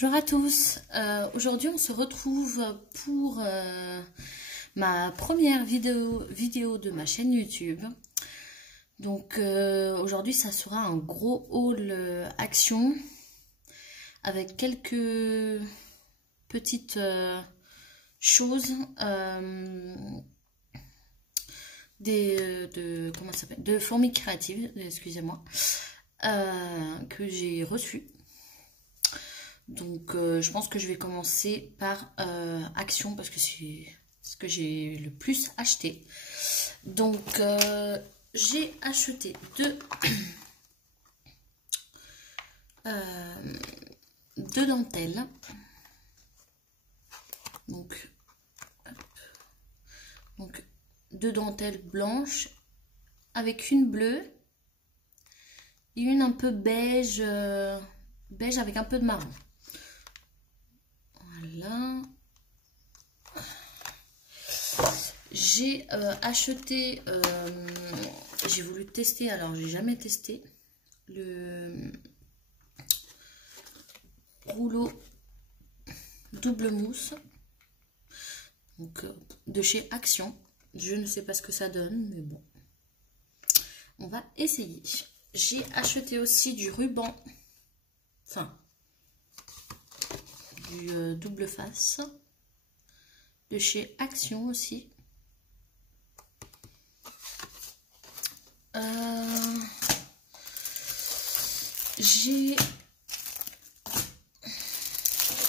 Bonjour à tous, aujourd'hui on se retrouve pour ma première vidéo de ma chaîne YouTube. Donc aujourd'hui ça sera un gros haul action avec quelques petites choses comment ça s'appelle, de fourmis créatives, excusez-moi, que j'ai reçues. Donc je pense que je vais commencer par Action parce que c'est ce que j'ai le plus acheté. Donc j'ai acheté deux dentelles. Donc deux dentelles blanches avec une bleue et une un peu beige, beige avec un peu de marron. Voilà. J'ai acheté, j'ai voulu tester, alors j'ai jamais testé le rouleau double mousse, donc de chez Action. Je ne sais pas ce que ça donne, mais bon, on va essayer. J'ai acheté aussi du ruban, enfin du double face de chez Action aussi.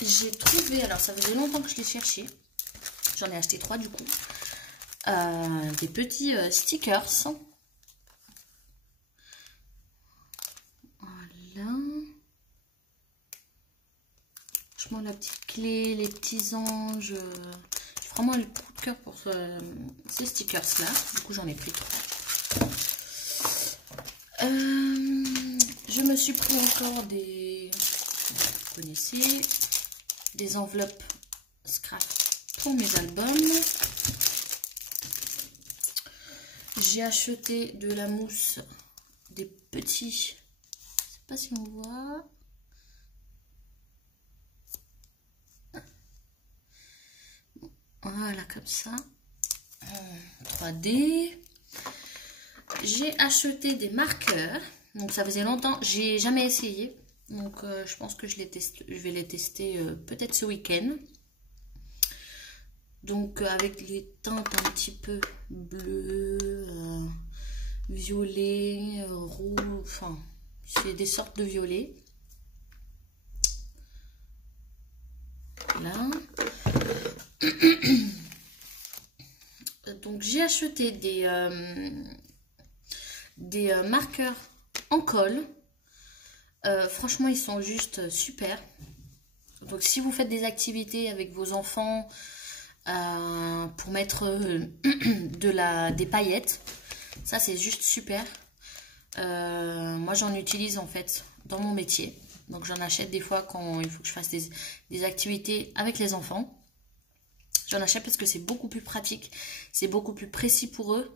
J'ai trouvé, alors ça faisait longtemps que je l'ai cherché, j'en ai acheté 3 du coup, des petits stickers. Voilà. Franchement, la petite clé, les petits anges, j'ai vraiment le coup de cœur pour ces stickers là. Du coup, j'en ai pris 3. Je me suis pris encore des, vous connaissez, des enveloppes scrap pour mes albums. J'ai acheté de la mousse, des petits, je sais pas si on voit. Voilà, comme ça. 3D. J'ai acheté des marqueurs. Donc ça faisait longtemps, j'ai jamais essayé. Donc je pense que je vais les tester peut-être ce week-end. Donc avec les teintes un petit peu bleu, violet, rouge, enfin c'est des sortes de violet. Là. Donc j'ai acheté des marqueurs en colle. Franchement ils sont juste super. Donc si vous faites des activités avec vos enfants pour mettre des paillettes, ça c'est juste super. Moi j'en utilise en fait dans mon métier. Donc j'en achète des fois quand il faut que je fasse des activités avec les enfants. J'en achète parce que c'est beaucoup plus pratique, c'est beaucoup plus précis pour eux,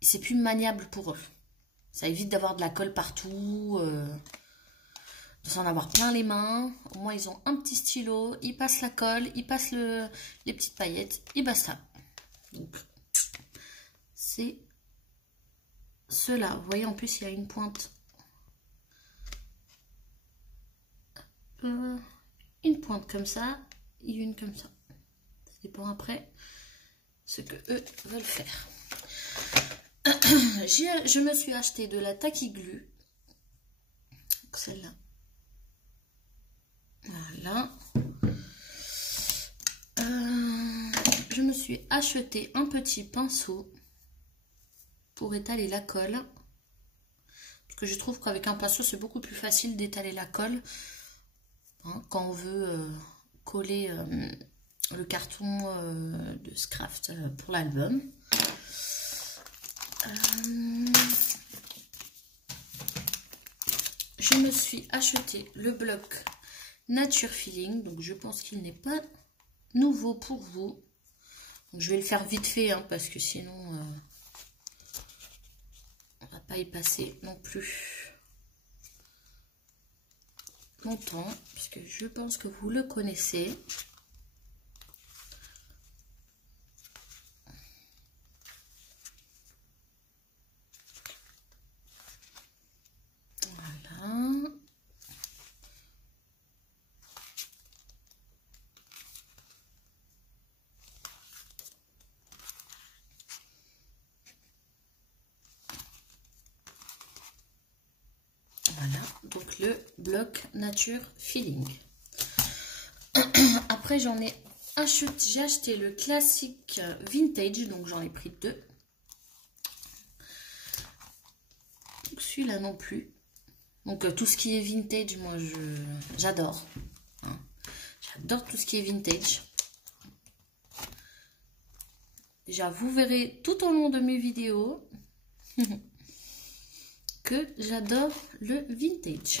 c'est plus maniable pour eux. Ça évite d'avoir de la colle partout, de s'en avoir plein les mains. Au moins ils ont un petit stylo, ils passent la colle, ils passent les petites paillettes, et basta. Donc c'est ceux-là. Vous voyez en plus il y a une pointe. Une pointe comme ça et une comme ça. Ça dépend après ce que eux veulent faire. Je me suis acheté de la Tacky Glue. Celle-là. Voilà. Je me suis acheté un petit pinceau pour étaler la colle. Parce que je trouve qu'avec un pinceau, c'est beaucoup plus facile d'étaler la colle. Hein, quand on veut coller le carton de Scraft pour l'album. Je me suis acheté le bloc Nature Feeling. Donc je pense qu'il n'est pas nouveau pour vous. Donc, je vais le faire vite fait hein, parce que sinon on va pas y passer non plus longtemps, puisque je pense que vous le connaissez. Voilà. Voilà, donc le bloc Nature Feeling. Après, j'en ai acheté, j'ai acheté le classique vintage, donc j'en ai pris 2. Celui-là non plus. Donc tout ce qui est vintage, moi j'adore. Hein. J'adore tout ce qui est vintage. Déjà, vous verrez tout au long de mes vidéos que j'adore le vintage.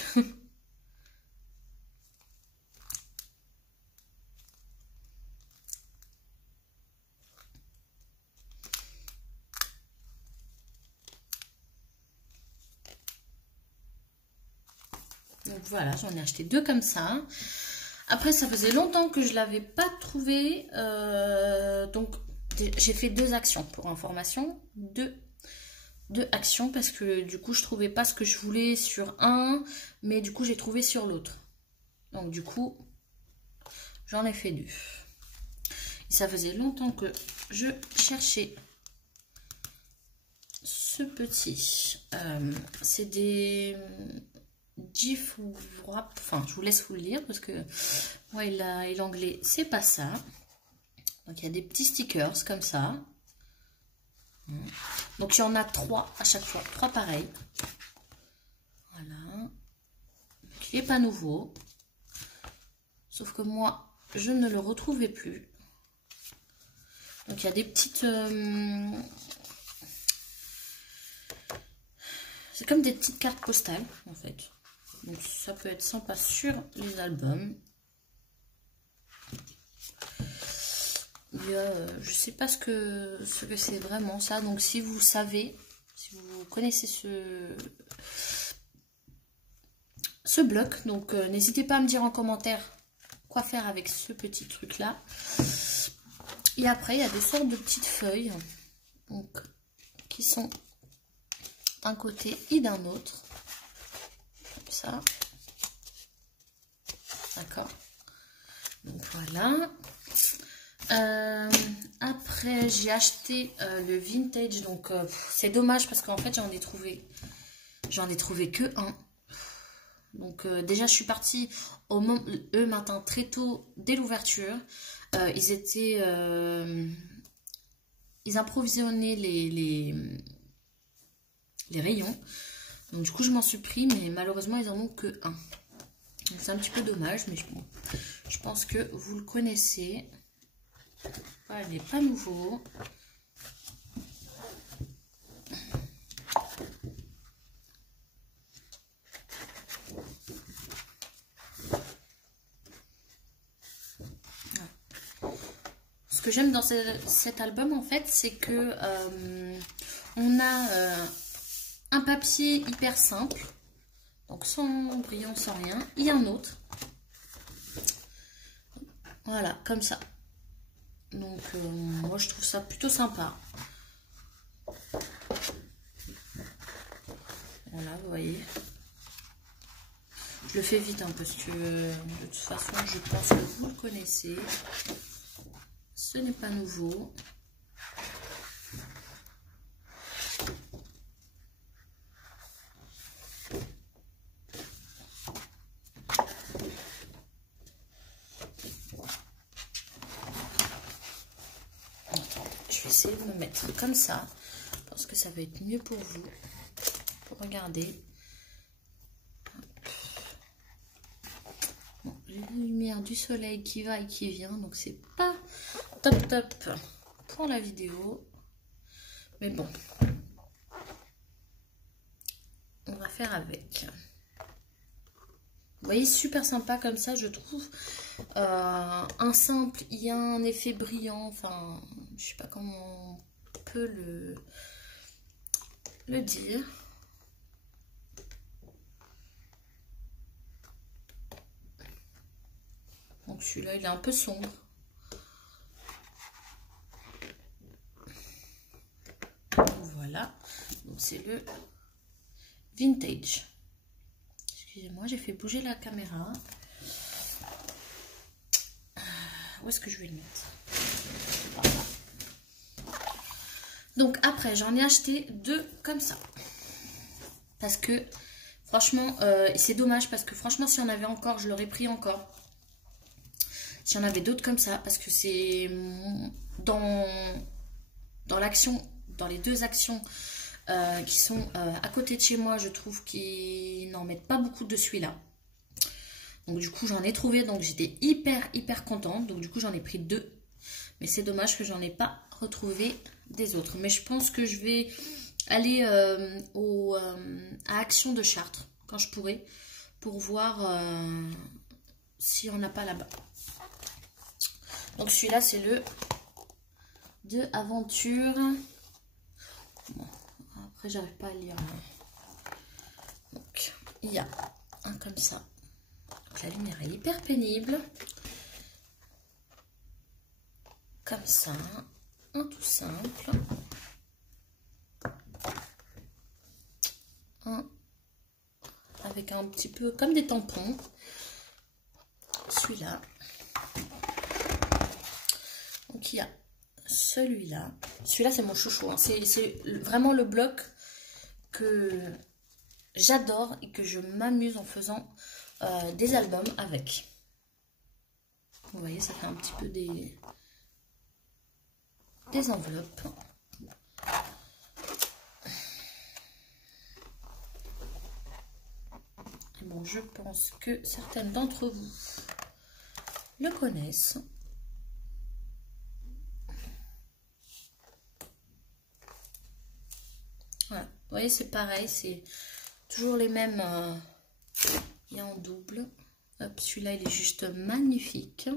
Donc voilà, j'en ai acheté 2 comme ça. Après, ça faisait longtemps que je ne l'avais pas trouvé. Donc, j'ai fait 2 actions pour information. 2 actions parce que du coup, je ne trouvais pas ce que je voulais sur un. Mais du coup, j'ai trouvé sur l'autre. Donc, du coup, j'en ai fait 2. Et ça faisait longtemps que je cherchais ce petit. C'est des... GIF ou wrap, enfin je vous laisse vous le lire parce que moi et l'anglais c'est pas ça. Donc il y a des petits stickers comme ça. Donc il y en a 3 à chaque fois, 3 pareils. Voilà. Donc il n'est pas nouveau. Sauf que moi je ne le retrouvais plus. Donc il y a des petites... c'est comme des petites cartes postales en fait. Donc ça peut être sympa sur les albums. Je sais pas ce que c'est vraiment ça. Donc si vous savez, si vous connaissez ce bloc, donc n'hésitez pas à me dire en commentaire quoi faire avec ce petit truc là. Et après il y a des sortes de petites feuilles donc, qui sont d'un côté et d'un autre. Comme ça. D'accord. Donc voilà. Après j'ai acheté le vintage. Donc c'est dommage parce qu'en fait j'en ai trouvé que un. Donc déjà je suis partie le matin très tôt dès l'ouverture. Ils approvisionnaient les rayons. Donc du coup je m'en suis pris, mais malheureusement ils en ont que un. C'est un petit peu dommage, mais bon, je pense que vous le connaissez. Voilà, il n'est pas nouveau. Ce que j'aime dans cet album, en fait, c'est que on a un papier hyper simple. Donc sans brillant, sans rien. Et un autre. Voilà, comme ça. Donc moi je trouve ça plutôt sympa. Voilà, vous voyez. Je le fais vite hein, parce que de toute façon je pense que vous le connaissez. Ce n'est pas nouveau. Je vais essayer de me mettre comme ça. Je pense que ça va être mieux pour vous. Pour regarder. Bon, j'ai la lumière du soleil qui va et qui vient. Donc c'est pas top pour la vidéo. Mais bon. On va faire avec. Vous voyez, super sympa comme ça, je trouve. Un simple, il y a un effet brillant. Enfin, je sais pas comment on peut le dire. celui-là, il est un peu sombre. Voilà. Donc, c'est le vintage. Excusez-moi, j'ai fait bouger la caméra. Où est-ce que je vais le mettre? Voilà. Donc après, j'en ai acheté 2 comme ça. Parce que, franchement, c'est dommage. Parce que franchement, si on avait encore, je l'aurais pris encore. Si on avait d'autres comme ça. Parce que c'est dans l'action, dans les 2 actions qui sont à côté de chez moi, je trouve qu'ils n'en mettent pas beaucoup de celui-là. Donc du coup, j'en ai trouvé. Donc j'étais hyper contente. Donc du coup, j'en ai pris 2. Mais c'est dommage que j'en ai pas retrouvé des autres. Mais je pense que je vais aller à Action de Chartres quand je pourrai pour voir si on n'a pas là-bas. Donc celui-là, c'est le de Aventure. Bon, après, j'arrive pas à lire. Donc, il y a un comme ça. Donc, la lumière est hyper pénible. Comme ça, un tout simple. Un avec un petit peu comme des tampons. Celui-là. Donc il y a celui-là. Celui-là, c'est mon chouchou. Hein. C'est vraiment le bloc que j'adore et que je m'amuse en faisant des albums avec. Vous voyez, ça fait un petit peu des enveloppes. Et bon, je pense que certaines d'entre vous le connaissent. Voilà. Vous voyez, c'est pareil, c'est toujours les mêmes. Et en double. Hop, celui-là, il est juste magnifique.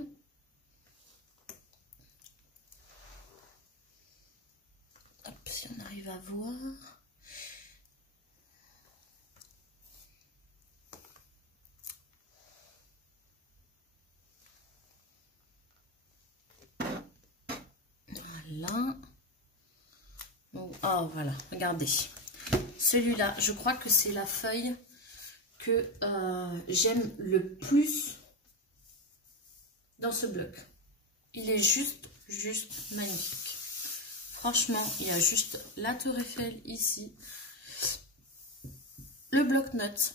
Hop, si on arrive à voir. Voilà. Oh, voilà, regardez. Celui-là, je crois que c'est la feuille que j'aime le plus dans ce bloc. Il est juste magnifique. Franchement, il y a juste la tour Eiffel ici, le bloc-notes,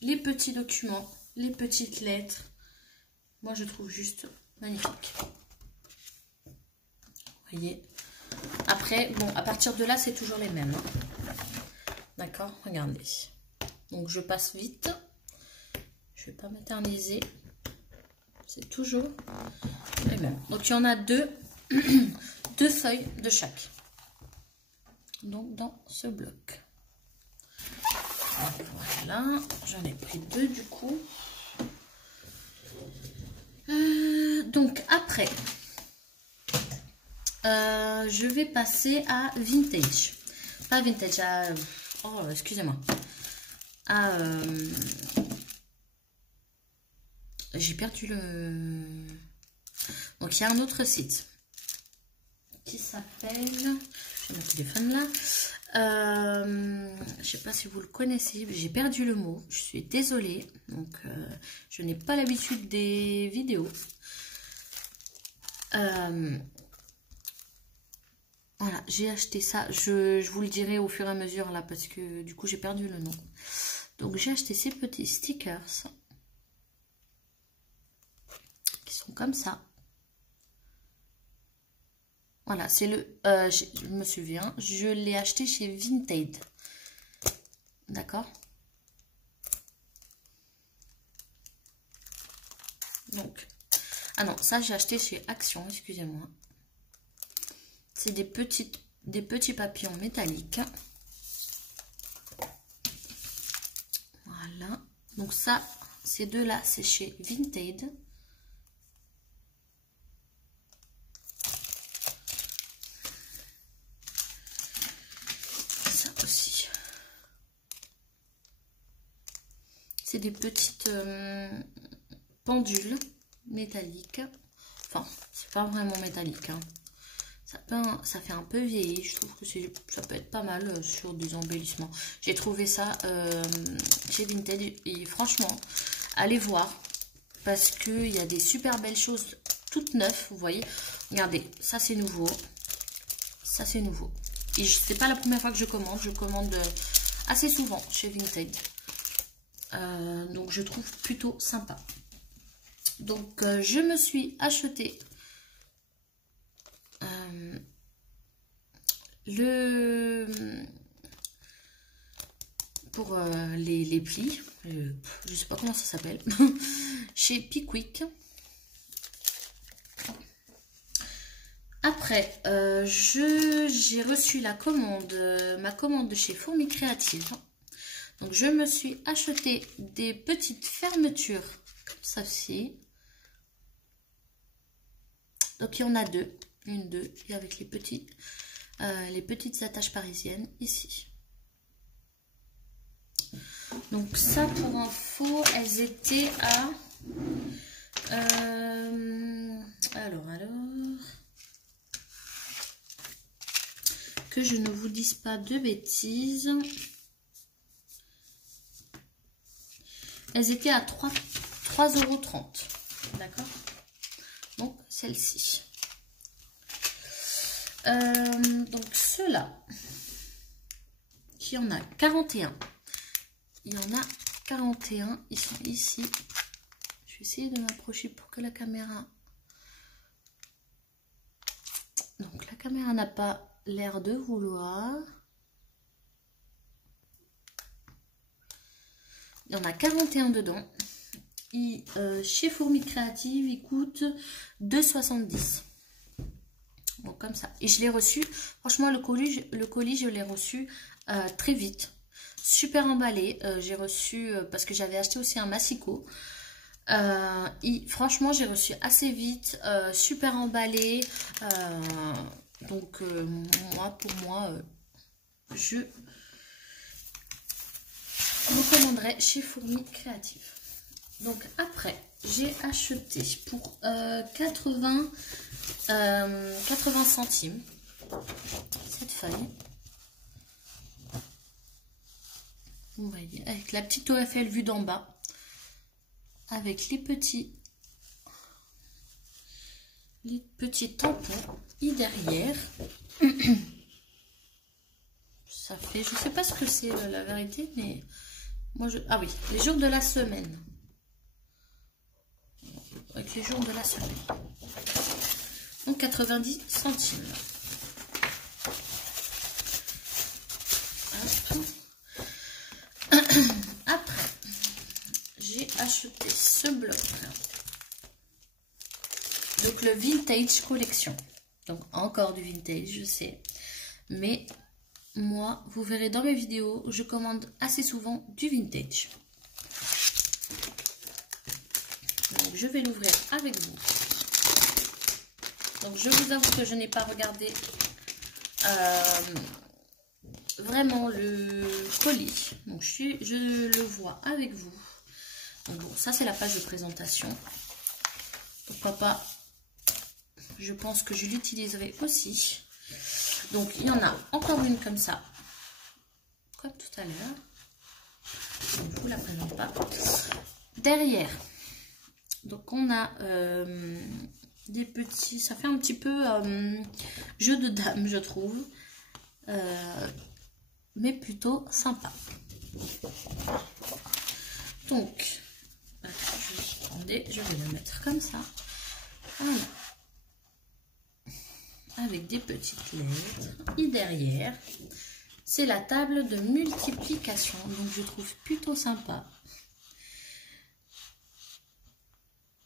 les petits documents, les petites lettres. Moi, je trouve juste magnifique. Vous voyez. Après, bon, à partir de là, c'est toujours les mêmes. Hein. D'accord, regardez. Donc, je passe vite. Je ne vais pas m'éterniser. C'est toujours les mêmes. Donc, il y en a 2. 2 feuilles de chaque. Donc, dans ce bloc. Voilà. J'en ai pris 2 du coup. Donc, après... je vais passer à vintage. Pas vintage, à... Oh, excusez-moi. J'ai perdu le... Donc, il y a un autre site qui s'appelle... J'ai mon téléphone là. Je sais pas si vous le connaissez. J'ai perdu le mot. Je suis désolée. Donc, je n'ai pas l'habitude des vidéos. Voilà, j'ai acheté ça. Je vous le dirai au fur et à mesure là parce que du coup j'ai perdu le nom. Donc j'ai acheté ces petits stickers qui sont comme ça. Voilà, c'est le... je me souviens, je l'ai acheté chez Vinted. D'accord? Donc, ah non, ça j'ai acheté chez Action, excusez-moi. C'est des petits papillons métalliques. Voilà. Donc ça, ces deux-là, c'est chez Vinted. Ça aussi. C'est des petites pendules. métallique. Enfin, c'est pas vraiment métallique. Hein. Ça fait un peu vieilli. Je trouve que ça peut être pas mal sur des embellissements. J'ai trouvé ça chez Vinted. Et franchement, allez voir. Parce qu'il y a des super belles choses toutes neuves. Vous voyez. Regardez, ça c'est nouveau. Ça c'est nouveau. Et c'est pas la première fois que je commande. Je commande assez souvent chez Vinted. Donc je trouve plutôt sympa. Donc je me suis acheté pour les plis, je sais pas comment ça s'appelle, chez Pickwick. Après, j'ai reçu ma commande de chez Fourmi Créative. Donc je me suis acheté des petites fermetures comme ceci. Donc il y en a deux, deux, et avec les petites attaches parisiennes ici. Donc ça, pour info, elles étaient à alors que je ne vous dise pas de bêtises, elles étaient à 3,30 €. D'accord? Donc celle-ci. Donc ceux-là, il y en a 41. Il y en a 41. Ils sont ici. Je vais essayer de m'approcher pour que la caméra... Donc la caméra n'a pas l'air de vouloir. Il y en a 41 dedans. Chez Fourmi Créative, il coûte 2,70 €. Bon, comme ça. Et je l'ai reçu. Franchement, le colis, je l'ai reçu très vite. Super emballé. J'ai reçu, parce que j'avais acheté aussi un massicot. Franchement, j'ai reçu assez vite. Super emballé. Donc, pour moi, je recommanderais chez Fourmi Créative. Donc, après, j'ai acheté pour 80 centimes cette feuille. Vous voyez, avec la petite OFL vue d'en bas, avec les petits tampons derrière. Ça fait, je sais pas ce que c'est la vérité, mais moi ah oui, les jours de la semaine. Avec les jours de la semaine. Donc 90 centimes. Après, j'ai acheté ce bloc. Donc le Vintage Collection. Donc encore du vintage, je sais. Mais moi, vous verrez dans mes vidéos, je commande assez souvent du vintage. Donc je vais l'ouvrir avec vous. Donc je vous avoue que je n'ai pas regardé vraiment le colis. Donc je le vois avec vous. Donc bon, ça c'est la page de présentation. Pourquoi pas, je pense que je l'utiliserai aussi. Donc il y en a encore une comme ça, comme tout à l'heure. Je ne vous la présente pas. Derrière, donc on a des petits, ça fait un petit peu jeu de dames, je trouve, mais plutôt sympa. Donc, attendez, je vais le mettre comme ça. Voilà. Avec des petites lettres. Et derrière, c'est la table de multiplication. Donc, je trouve plutôt sympa.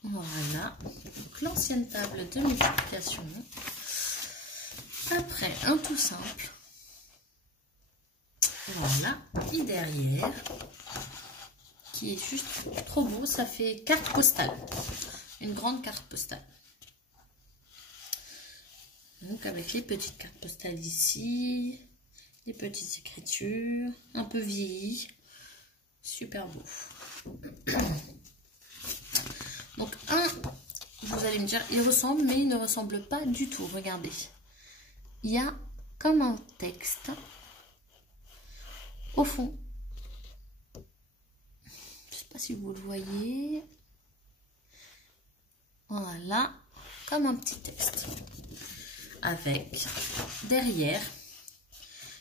Voilà. Donc, l'ancienne table de multiplication. Après, un tout simple. Voilà. Et derrière, qui est juste trop beau. Ça fait carte postale. Une grande carte postale. Donc avec les petites cartes postales ici, les petites écritures, un peu vieillies, super beau. Donc vous allez me dire, il ressemble, mais il ne ressemble pas du tout. Regardez. Il y a comme un texte au fond. Je ne sais pas si vous le voyez. Voilà, comme un petit texte. Avec derrière,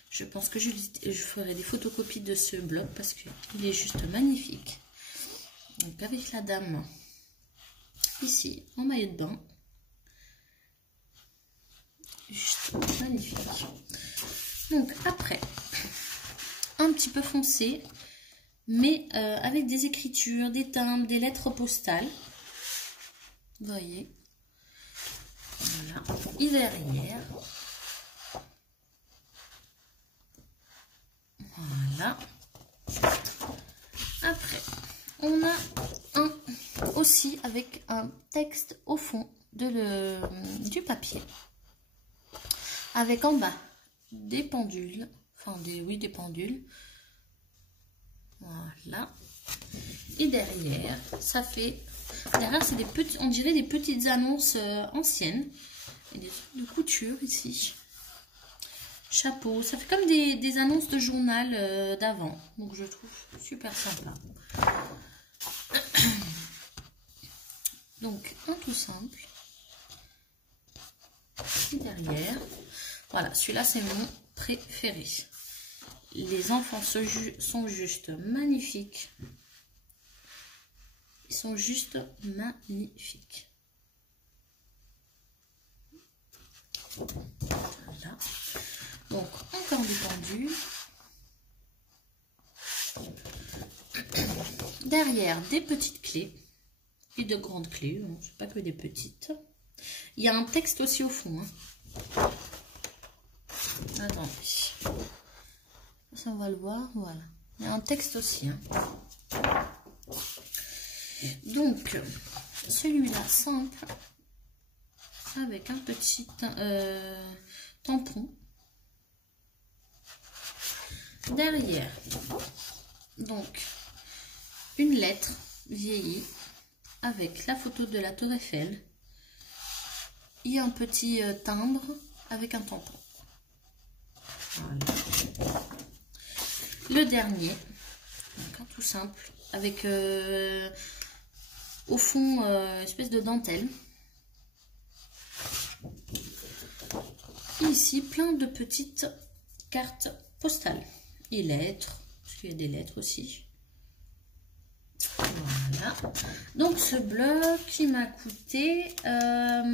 je pense que je ferai des photocopies de ce bloc parce qu'il est juste magnifique. Donc avec la dame ici en maillot de bain, juste magnifique. Donc après, un petit peu foncé, mais avec des écritures, des timbres, des lettres postales. Vous voyez, voilà, et derrière, voilà. Après, on a un aussi avec un texte au fond du papier, avec en bas des pendules, enfin des pendules, voilà. Et derrière, ça fait, derrière c'est des petits, on dirait des petites annonces anciennes, et des trucs de couture ici. Chapeau, ça fait comme des annonces de journal d'avant, donc je trouve super sympa. Donc un tout simple. Et derrière, voilà, celui-là c'est mon préféré. Les enfants sont juste magnifiques. Ils sont juste magnifiques. Voilà. Donc encore des pendules. Derrière des petites clés et de grandes clés, c'est pas que des petites. Il y a un texte aussi au fond. Hein. Attendez, ça on va le voir, voilà. Il y a un texte aussi. Hein. Donc celui-là simple avec un petit tampon. Derrière, donc une lettre vieillie avec la photo de la Tour Eiffel et un petit timbre avec un tampon. Voilà. Le dernier, donc un tout simple, avec au fond espèce de dentelle. Et ici, plein de petites cartes postales et lettres, parce qu'il y a des lettres aussi. Voilà. Donc ce bloc qui m'a coûté alors,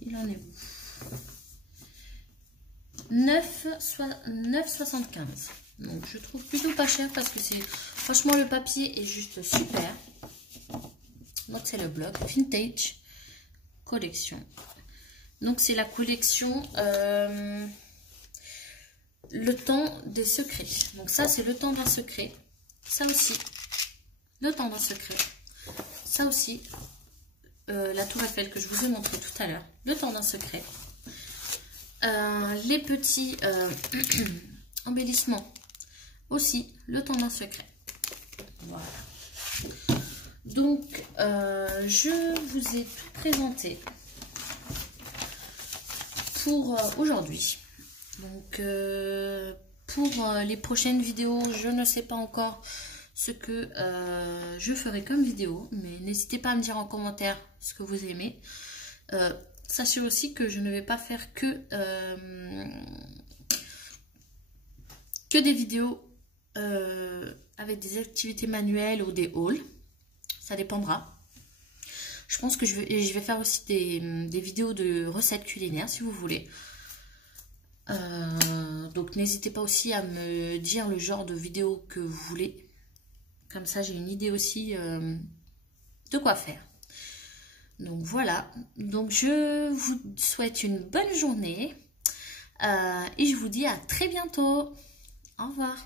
il en est où, 9,75. Donc je trouve plutôt pas cher parce que c'est franchement le papier est juste super. Donc c'est le bloc Vintage Collection. Donc c'est la collection Le temps des secrets. Donc ça c'est le temps d'un secret. Ça aussi le temps d'un secret. Ça aussi la Tour Eiffel que je vous ai montré tout à l'heure. Le temps d'un secret. Les petits embellissements aussi, le temps d'un secret. Voilà. Donc je vous ai tout présenté pour aujourd'hui. Donc pour les prochaines vidéos, je ne sais pas encore ce que je ferai comme vidéo, mais n'hésitez pas à me dire en commentaire ce que vous aimez. Sachez aussi que je ne vais pas faire que des vidéos avec des activités manuelles ou des hauls. Ça dépendra. Je pense que je vais faire aussi des vidéos de recettes culinaires si vous voulez. Donc n'hésitez pas aussi à me dire le genre de vidéo que vous voulez. Comme ça j'ai une idée aussi de quoi faire. Donc voilà, donc je vous souhaite une bonne journée et je vous dis à très bientôt. Au revoir.